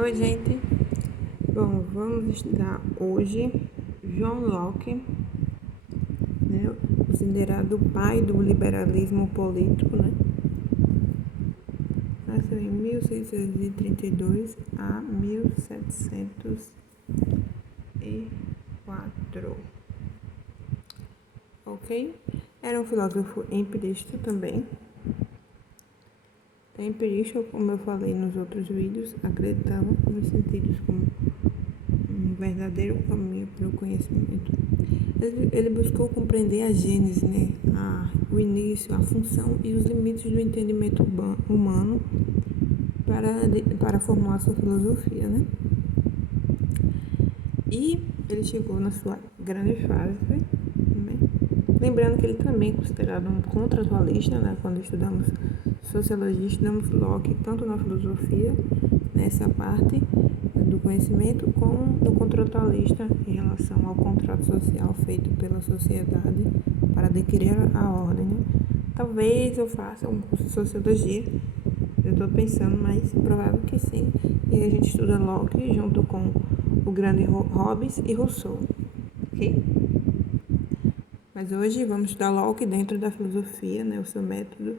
Oi, gente. Bom, vamos estudar hoje John Locke, né, considerado o pai do liberalismo político, né? Nasceu em 1632 a 1704. Ok? Era um filósofo empirista também. Empirista, como eu falei nos outros vídeos, acreditava nos sentidos como um verdadeiro caminho para o conhecimento. Ele buscou compreender a gênese, né? O início, a função e os limites do entendimento humano para formar sua filosofia, né? E ele chegou na sua grande fase, né? Lembrando que ele também é considerado um contratualista, né? Quando estudamos sociologia, estudamos Locke tanto na filosofia, nessa parte do conhecimento, como no contratualista em relação ao contrato social feito pela sociedade para adquirir a ordem, né? Talvez eu faça um curso de sociologia, eu estou pensando, mas provável que sim. E a gente estuda Locke junto com o grande Hobbes e Rousseau, ok? Mas hoje vamos estudar Locke dentro da filosofia, né? O seu método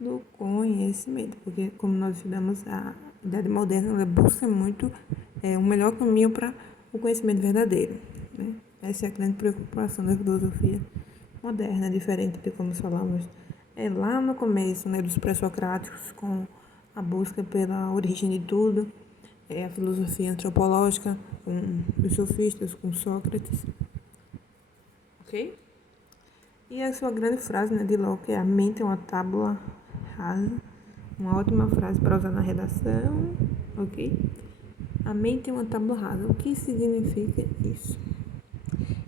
do conhecimento, porque como nós estudamos a Idade Moderna, ela busca muito um melhor caminho para o conhecimento verdadeiro, né? Essa é a grande preocupação da filosofia moderna, diferente de como falamos lá no começo, né, dos pré-socráticos, com a busca pela origem de tudo, a filosofia antropológica, com os sofistas, com Sócrates, ok? E a sua grande frase, né, de Locke é: a mente é uma tábua rasa. Uma ótima frase para usar na redação, ok? A mente é uma tábua rasa. O que significa isso?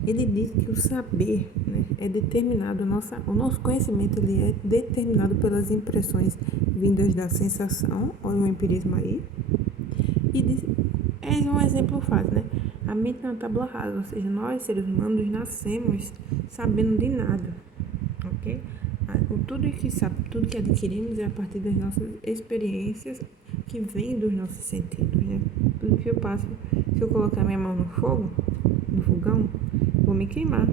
Ele diz que o saber, né, é determinado, o nosso conhecimento ele é determinado pelas impressões vindas da sensação, olha o empirismo aí, e diz, é um exemplo fácil, né? A mente é uma tábua rasa, ou seja, nós seres humanos nascemos sabendo de nada, ok? Tudo que adquirimos é a partir das nossas experiências que vêm dos nossos sentidos, né? Tudo que eu passo, se eu colocar minha mão no fogo, no fogão, vou me queimar.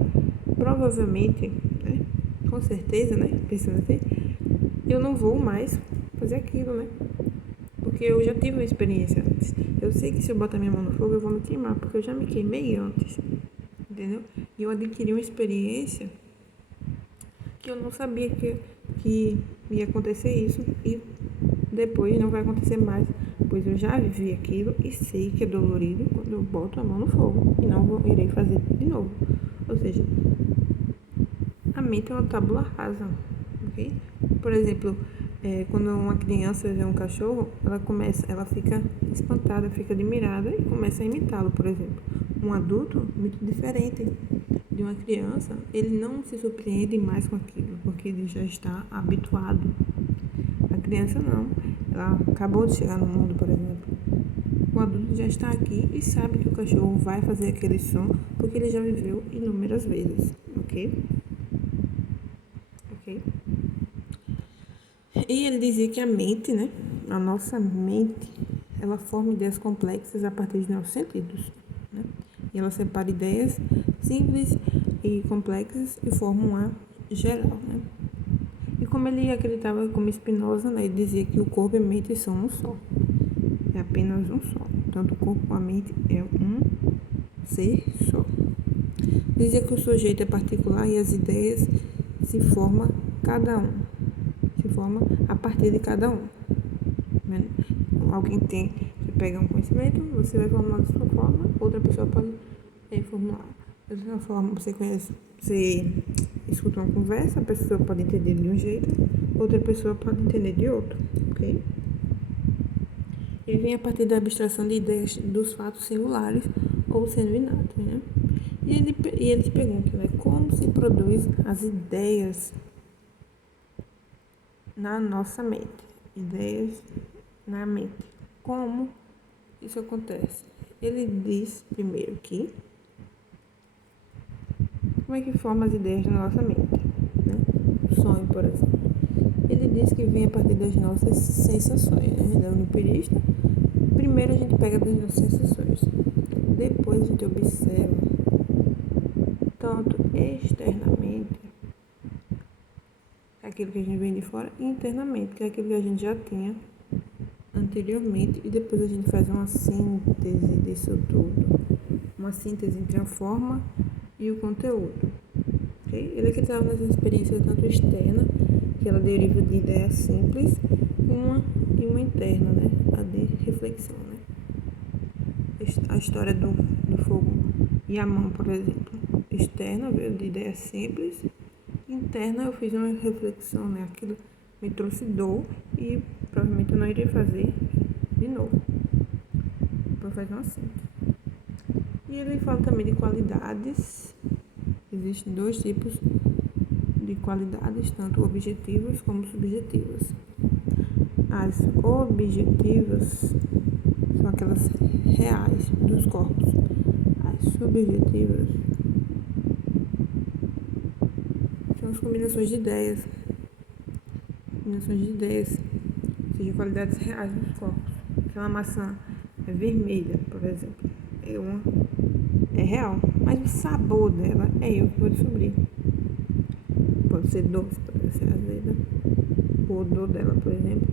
Provavelmente, né? Com certeza, né? Pensando assim, eu não vou mais fazer aquilo, né? Porque eu já tive uma experiência antes. Eu sei que se eu botar minha mão no fogo, eu vou me queimar, porque eu já me queimei antes, entendeu? E eu adquiri uma experiência que eu não sabia que ia acontecer isso e depois não vai acontecer mais, pois eu já vivi aquilo e sei que é dolorido quando eu boto a mão no fogo e não irei fazer de novo. Ou seja, a mente é uma tábua rasa, ok? Por exemplo, quando uma criança vê um cachorro, ela fica espantada, fica admirada e começa a imitá-lo, por exemplo. Um adulto, muito diferente de uma criança, ele não se surpreende mais com aquilo, porque ele já está habituado. A criança não, ela acabou de chegar no mundo, por exemplo. O adulto já está aqui e sabe que o cachorro vai fazer aquele som, porque ele já viveu inúmeras vezes, ok? Ok? E ele dizia que a mente, né, a nossa mente, ela forma ideias complexas a partir dos nossos sentidos, né? E ela separa ideias simples e complexas e forma uma geral, né? E como ele acreditava, como Spinoza, né, ele dizia que o corpo e a mente são um só. É apenas um só. Tanto o corpo como a mente é um ser só. Dizia que o sujeito é particular e as ideias se formam a partir de cada um. Né? Alguém você pega um conhecimento, você vai formular da sua forma, outra pessoa pode formular. Da mesma forma, você escuta uma conversa, a pessoa pode entender de um jeito, outra pessoa pode entender de outro, ok? Ele vem a partir da abstração de ideias dos fatos singulares ou sendo inatos, né? E ele te pergunta, né, como se produz as ideias na nossa mente. Ideias na mente. Como isso acontece? Ele diz primeiro que como é que forma as ideias na nossa mente, né? O sonho, por exemplo. Ele diz que vem a partir das nossas sensações, né? Ele é um empirista Primeiro a gente pega das nossas sensações, depois a gente observa tanto externamente aquilo que a gente vem de fora e internamente, que é aquilo que a gente já tinha anteriormente, e depois a gente faz uma síntese disso tudo, uma síntese entre a forma e o conteúdo. Okay? Ele acreditava nessa experiência tanto externa, que ela deriva de ideias simples, e uma interna, né? A de reflexão, né? A história do fogo e a mão, por exemplo. Externa veio de ideias simples, interna eu fiz uma reflexão, né? Aquilo me trouxe dor e provavelmente eu não iria fazer de novo. Vou fazer uma síntese. E ele fala também de qualidades. Existem dois tipos de qualidades, tanto objetivas como subjetivas. As objetivas são aquelas reais dos corpos. As subjetivas são as combinações de ideias. Ou seja, qualidades reais dos corpos. Aquela maçã é vermelha, por exemplo. É real, mas o sabor dela é eu que vou descobrir. Pode ser doce, pode ser azeda. O odor dela, por exemplo.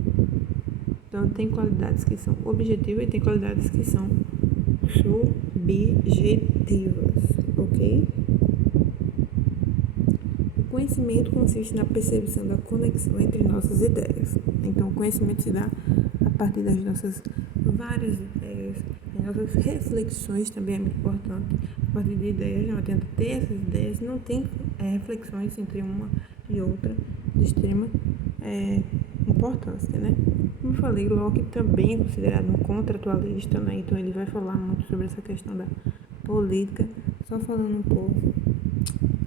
Então, tem qualidades que são objetivas e tem qualidades que são subjetivas, ok? O conhecimento consiste na percepção da conexão entre nossas ideias. Então, o conhecimento se dá a partir das nossas várias ideias, as nossas reflexões também é muito importante. A partir de ideias, não adianta ter essas ideias, não tem reflexões entre uma e outra de extrema importância, né? Como eu falei, Locke também é considerado um contratualista, né? Então ele vai falar muito sobre essa questão da política, só falando um pouco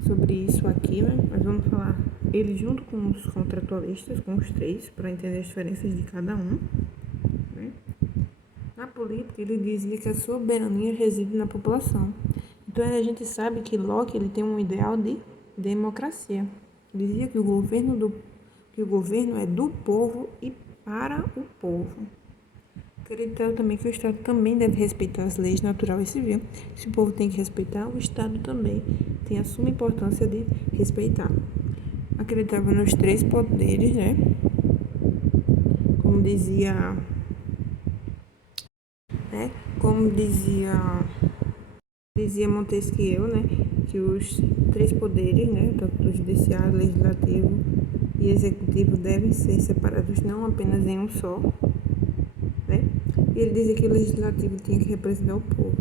sobre isso aqui, né? Mas vamos falar ele junto com os contratualistas, com os três, para entender as diferenças de cada um, né? Na política, ele dizia que a soberania reside na população. Então a gente sabe que Locke ele tem um ideal de democracia. Ele dizia que o governo é do povo e para o povo. Acreditava também que o Estado também deve respeitar as leis natural e civil. Se o povo tem que respeitar, o Estado também tem a suma importância de respeitar. Acreditava nos três poderes, né? Como dizia, Montesquieu, né? Que os três poderes, né? Tanto o judiciário, legislativo e executivo devem ser separados não apenas em um só, né? E ele dizia que o legislativo tinha que representar o povo.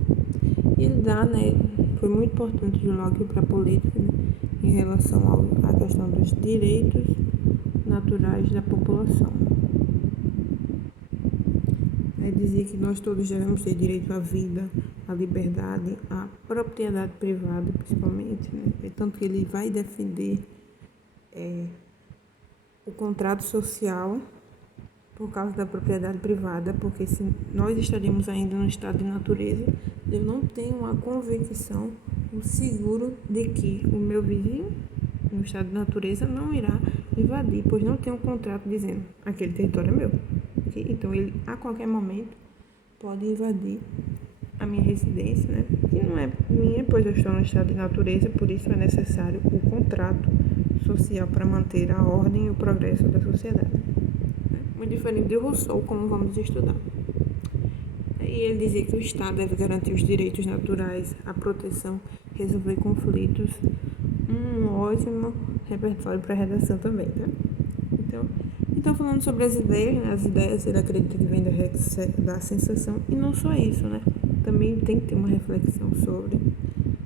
E ele dá, né? Foi muito importante o Locke para a política, né, em relação à questão dos direitos naturais da população. Ele dizia que nós todos devemos ter direito à vida, à liberdade, à propriedade privada, principalmente, né? Tanto que ele vai defender o contrato social por causa da propriedade privada, porque se nós estaríamos ainda no estado de natureza, eu não tenho uma convicção, seguro de que o meu vizinho, no estado de natureza, não irá invadir, pois não tem um contrato dizendo aquele território é meu. Okay? Então, ele, a qualquer momento, pode invadir a minha residência, né? Que não é minha, pois eu estou no estado de natureza, por isso é necessário o contrato social para manter a ordem e o progresso da sociedade. Muito diferente de Rousseau, como vamos estudar. E ele dizia que o Estado deve garantir os direitos naturais, a proteção, resolver conflitos. Um ótimo repertório para redação também, tá? Então falando sobre as ideias, né? As ideias ele acredita que vem da sensação, e não só isso, né? Também tem que ter uma reflexão sobre.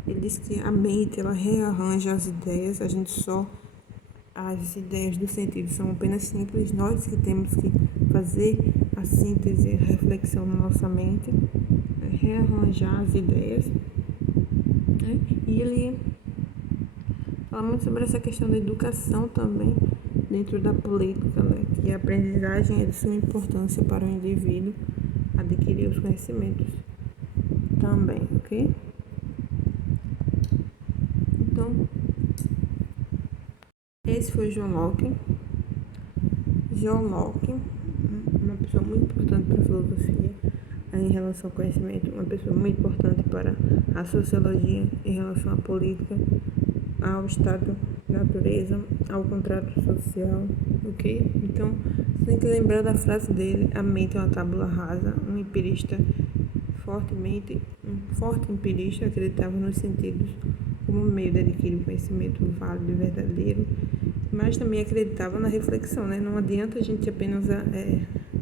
Ele diz que a mente, ela rearranja as ideias, as ideias do sentido são apenas simples, nós que temos que fazer a síntese, a reflexão na nossa mente, rearranjar as ideias, né? E ele fala muito sobre essa questão da educação também, dentro da política, né? Que a aprendizagem é de suma importância para o indivíduo adquirir os conhecimentos também, ok? Então, esse foi John Locke. John Locke, uma pessoa muito importante para a filosofia, em relação ao conhecimento, uma pessoa muito importante para a sociologia em relação à política, ao estado da natureza, ao contrato social, ok? Então, você tem que lembrar da frase dele: a mente é uma tábula rasa. Um forte empirista acreditava nos sentidos como meio de adquirir conhecimento válido e verdadeiro, mas também acreditava na reflexão, né? Não adianta a gente apenas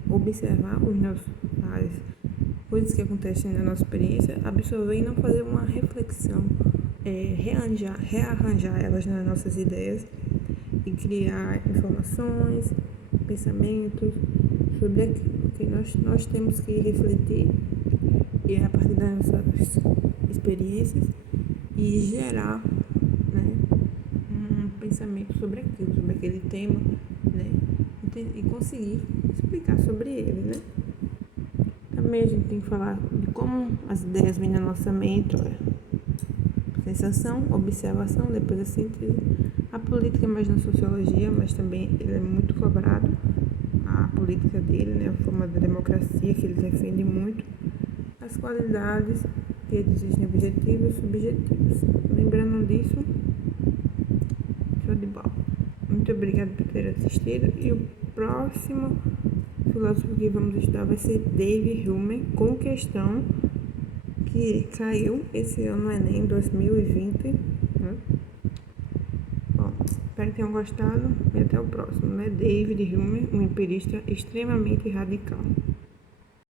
observar as coisas que acontecem na nossa experiência, absorver e não fazer uma reflexão, rearranjar elas nas nossas ideias e criar informações, pensamentos sobre aquilo que nós temos que refletir e a partir das nossas experiências e gerar, né, um pensamento sobre aquilo, sobre aquele tema, né, e conseguir explicar sobre ele, né. Também a gente tem que falar de como as ideias vêm na nossa mente, sensação, observação, depois a síntese. A política é mais na sociologia, mas também ele é muito cobrado, a política dele, né, a forma da democracia que ele defende muito. As qualidades que existem objetivos e subjetivos. Lembrando disso, show de bola. Muito obrigada por ter assistido e o próximo filósofo que vamos estudar vai ser David Hume, com questão que caiu esse ano no Enem 2020. Né? Bom, espero que tenham gostado e até o próximo. Né? David Hume, um empirista extremamente radical.